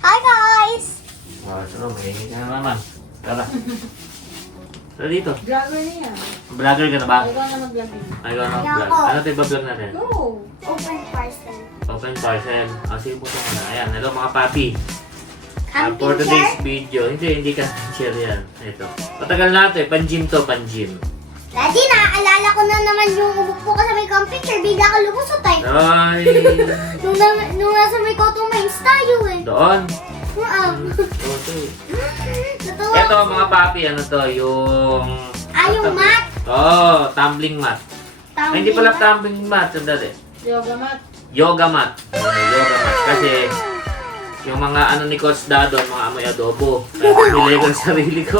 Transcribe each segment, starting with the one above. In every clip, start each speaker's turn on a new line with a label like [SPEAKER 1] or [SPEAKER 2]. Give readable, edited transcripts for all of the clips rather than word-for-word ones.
[SPEAKER 1] Hi guys!
[SPEAKER 2] Ano, mahingi ka na naman. Tara. Tara dito.
[SPEAKER 3] Vlogger na yan.
[SPEAKER 2] Vlogger ka na ba?
[SPEAKER 3] Ikaw na mag-vlog.
[SPEAKER 2] Ay, ano vlog?
[SPEAKER 1] Ayoko.
[SPEAKER 2] Ano tayo ba-vlog natin?
[SPEAKER 3] Go!
[SPEAKER 1] Open parcel.
[SPEAKER 2] Open parcel. Sige po ito muna. Ayan, hello mga papi.
[SPEAKER 1] Camping
[SPEAKER 2] For today's
[SPEAKER 1] chair?
[SPEAKER 2] video, hindi ka share yan. Ito. Patagal natin, pan-gym to, pan-gym.
[SPEAKER 1] Daddy, naaalala ko na naman yung umupo ka sa may camping chair. Bigla ka lumusot eh.
[SPEAKER 2] Ay,
[SPEAKER 1] Nung nasa may Cotton Mines tayo eh.
[SPEAKER 2] doon.
[SPEAKER 1] Okay. Natuwa
[SPEAKER 2] Ito
[SPEAKER 1] ako.
[SPEAKER 2] mga papi, ano to, yung...
[SPEAKER 1] Yung mat.
[SPEAKER 2] Oo, tumbling mat. Ay, hindi pala tumbling mat, sandali.
[SPEAKER 3] Yoga mat.
[SPEAKER 2] Yoga mat. Yoga mat. Kasi, yung mga ano ni Coach Dado, mga amoy adobo. Kaya nilay ko sa sarili ko.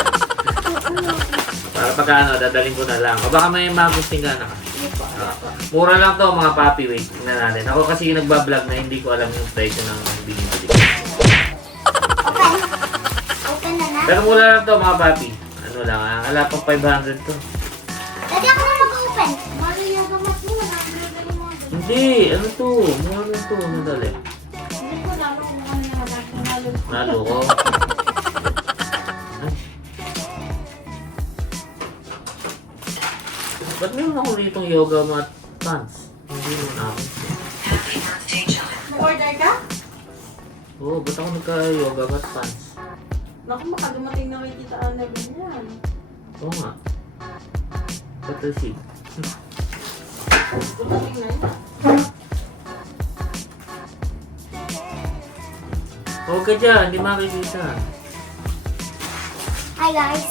[SPEAKER 2] Para pagka ano, dadaling ko na lang. O baka may magusting ka na ka. Mura lang to mga papi, wait. Tingnan natin. Ako kasi yung nagbablog na hindi ko alam yung presyo ng binibili.
[SPEAKER 1] Open. Open na na.
[SPEAKER 2] Pero mura lang to mga papi. Ano lang, wala pang 500 to.
[SPEAKER 1] Daddy, ako na mag-open. Mali yung gamat mo. Nagdadali mo.
[SPEAKER 2] Hindi, ano to? Mura lang to, madali.
[SPEAKER 3] Hindi ko alam kung ano yung nalo.
[SPEAKER 2] Nalo ko. Ay. Ba't meron ako ditong yoga mat pants? Hindi mo na ako.
[SPEAKER 3] Mag-order ka?
[SPEAKER 2] Oo, ba't ako nagka-yoga mat pants?
[SPEAKER 3] Naku, baka dumating na kay Tita Annabelle yan.
[SPEAKER 2] Oo nga. Ba't receipt?
[SPEAKER 3] Dumating na yan.
[SPEAKER 2] Huwag ka dyan, hindi makikita.
[SPEAKER 1] Hi guys.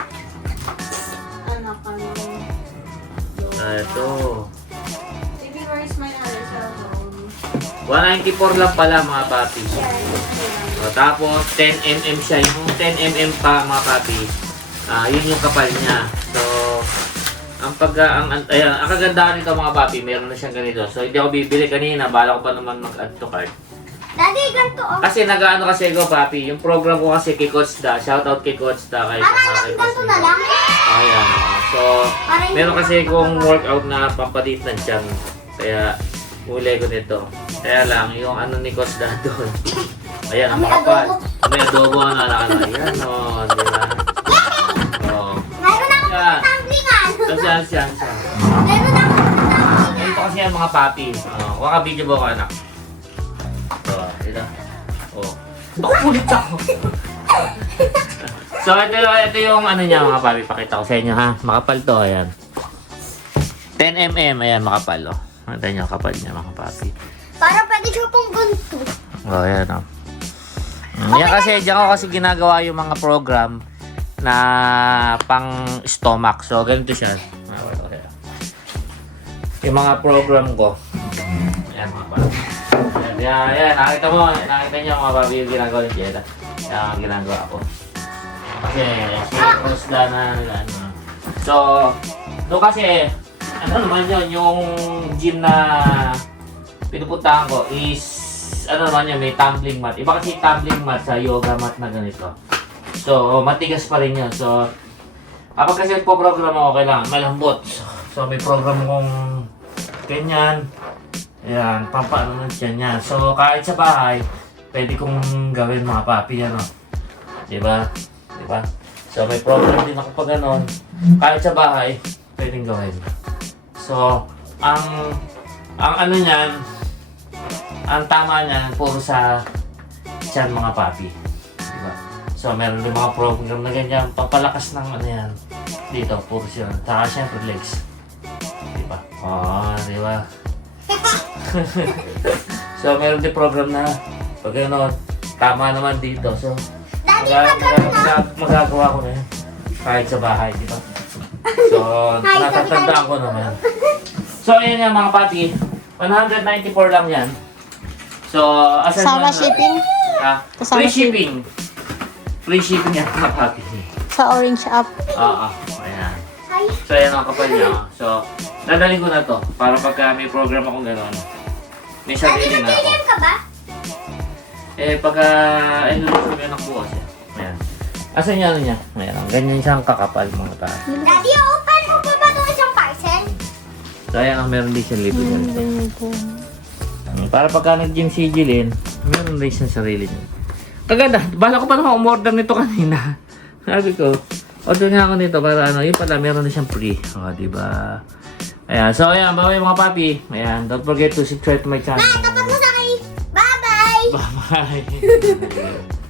[SPEAKER 3] Anak ka na.
[SPEAKER 2] Ito.
[SPEAKER 3] Baby, where is my other cellphone?
[SPEAKER 2] 194 lang pala mga papi.
[SPEAKER 1] Share.
[SPEAKER 2] O, tapos 10mm siya. Yung 10mm pa mga papi, yun yung kapal niya. So, ang kagandahan nito mga papi, meron na siyang ganito. So, hindi ako bibili kanina. Bala ko pa naman mag-add to cart.
[SPEAKER 1] Daddy, ganito oh.
[SPEAKER 2] Kasi nag-ano kasi ko papi, yung program ko kasi kay Coach Da. Shoutout kay Coach Da. Kay
[SPEAKER 1] Parang ganito na lang.
[SPEAKER 2] Ayan. So,
[SPEAKER 1] Parang
[SPEAKER 2] meron
[SPEAKER 1] yung
[SPEAKER 2] kasi kong workout na pampalit ng tiyan. Kaya, uli ko nito. Kaya lang, yung ano ni Coach Da doon. Ayan, ang
[SPEAKER 1] May
[SPEAKER 2] makapal.
[SPEAKER 1] adobo.
[SPEAKER 2] May adobo na nakano. Ayan o, di ba? Oo.
[SPEAKER 1] Meron na akong
[SPEAKER 2] Yan.
[SPEAKER 1] tanglingan.
[SPEAKER 2] Tapos yan.
[SPEAKER 1] Meron na akong tanglingan.
[SPEAKER 2] Ito kasi yan mga papi. Waka video mo ko anak. Ito. Oh. Nakulit ako. So, ito yung ano niya mga papi. Pakita ko sa inyo ha. Makapal to. Ayan. 10mm. Ayan, makapal. Oh. Ito niyo, kapal niya mga papi.
[SPEAKER 1] Parang pwede siya pong ganito.
[SPEAKER 2] Oh, ayan o. Yan kasi, diyan ko kasi ginagawa yung mga program na pang stomach. So, ganito siya. Yung mga program ko. Ayan mga papi. Ayan, nakita niyo mga papi yung ginagawa ni Jeda. Yan ang ginagawa ko. Kasi, cross na ano. So, doon kasi, ano naman yun, yung gym na pinupuntahan ko is, ano naman yun, may tumbling mat. Iba kasi tumbling mat sa yoga mat na ganito. So, matigas pa rin yun. So, kapag kasi nagpo-program ako, kailangan malambot. So, may program kong ganyan. Ayan, pampaano na siya niya. So, kahit sa bahay, pwede kong gawin mga papi, ano. Diba? Diba? So, may program din ako pag ganon. Kahit sa bahay, pwedeng gawin. So, ang ano niyan, ang tama niyan, puro sa tiyan mga papi. Diba? So, meron din mga program na ganyan, pampalakas ng ano yan. Dito, puro siya. Saka syempre legs. Diba? Oo, diba? So, meron din program na pag ano, tama naman dito. So,
[SPEAKER 1] Daddy, magkano na?
[SPEAKER 2] magagawa ko na yan. Kahit sa bahay, diba? So, natatandaan ko naman. So, ayan nga mga papi. 194 lang yan. So, asan
[SPEAKER 4] Sama
[SPEAKER 2] man-
[SPEAKER 4] shipping? Kasama
[SPEAKER 2] Free shipping. Free shipping yan mga papi.
[SPEAKER 4] Sa Orange app.
[SPEAKER 2] Oo, ayan.
[SPEAKER 1] Hi.
[SPEAKER 2] So, ayan ang kapal niya. So, dadalhin ko na to para pagka may program akong gano'n. May
[SPEAKER 1] Daddy,
[SPEAKER 2] sarili na ako.
[SPEAKER 1] nag-game ka ba?
[SPEAKER 2] Pagka inulit ko yung bukas yan. Ayan. Asan niya ano niya? Ayan, ganyan siyang kakapal mga papi.
[SPEAKER 1] Daddy, open mo pa ba itong isang parcel?
[SPEAKER 2] So, ayan, meron din siyang libre ganito.
[SPEAKER 4] Ganito.
[SPEAKER 2] Para pagka nag-gym si Jilin, meron din siyang sarili niya. Kaganda. Bala ko pa naman umorder nito kanina. Sabi ko, order nga ako nito para ano, yun pala, meron na siyang free. O, diba? Ayan, so ayan, bye mga papi. Ayan, don't forget to subscribe to my channel.
[SPEAKER 1] Tapat mo sa akin. Bye-bye!
[SPEAKER 2] Bye-bye.